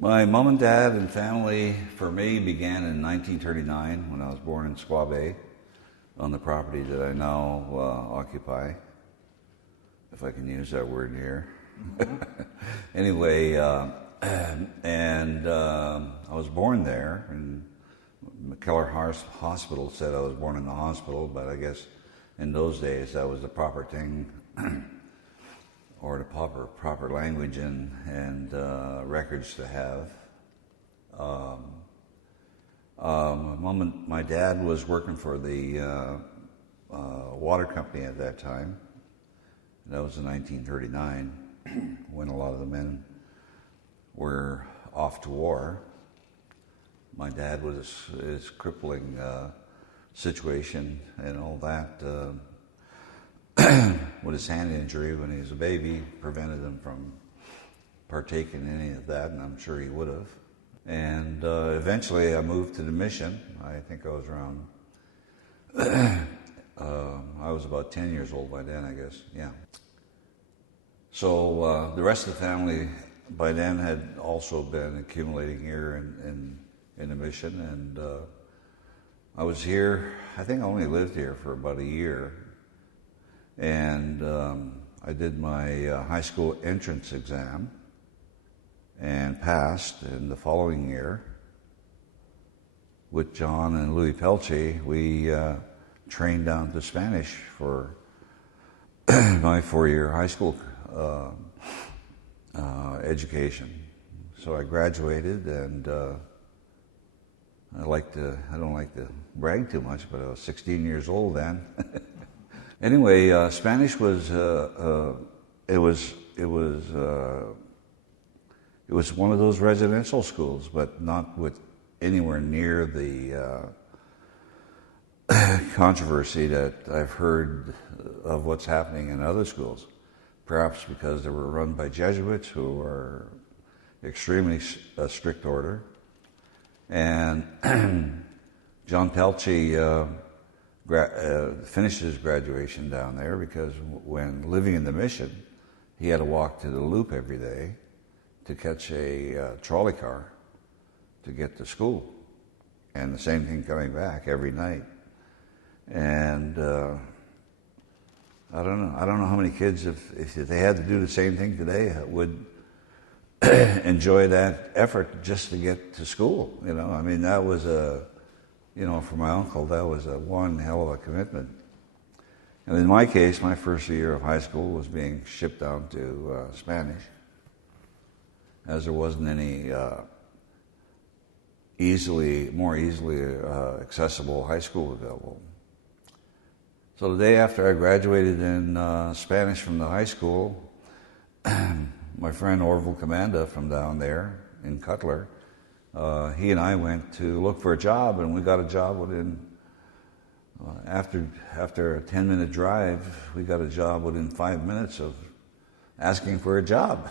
My mom and dad and family, for me, began in 1939 when I was born in Squaw Bay on the property that I now occupy, if I can use that word here. Anyway, I was born there, and McKellar Hospital said I was born in the hospital, but I guess in those days that was the proper thing, or the proper language and records to have. My dad was working for the water company at that time. That was in 1939, when a lot of the men were off to war. My dad was his crippling situation and all that with his hand injury when he was a baby prevented him from partaking in any of that, and I'm sure he would have. And eventually I moved to the mission. I think I was around, I was about 10 years old by then, I guess, yeah. So the rest of the family by then had also been accumulating here in the mission, and I was here, I think I only lived here for about a year, and I did my high school entrance exam and passed. In the following year, with John and Louis Pelche, we trained down to Spanish for my 4-year high school education. So I graduated, and I don't like to brag too much, but I was 16 years old then. Anyway, Spanish was it was one of those residential schools, but not with anywhere near the controversy that I've heard of what's happening in other schools. Perhaps because they were run by Jesuits who are extremely strict order. And John Pelche finished his graduation down there because when living in the mission, he had to walk to the Loop every day to catch a trolley car to get to school, and the same thing coming back every night. And I don't know how many kids, if they had to do the same thing today, would enjoy that effort just to get to school. You know, I mean, that was for my uncle, that was one hell of a commitment. And in my case, my first year of high school was being shipped down to Spanish, as there wasn't any more easily accessible high school available. So the day after I graduated in Spanish from the high school, my friend Orville Commanda from down there in Cutler, he and I went to look for a job, and we got a job within, after a 10-minute drive, we got a job within 5 minutes of asking for a job.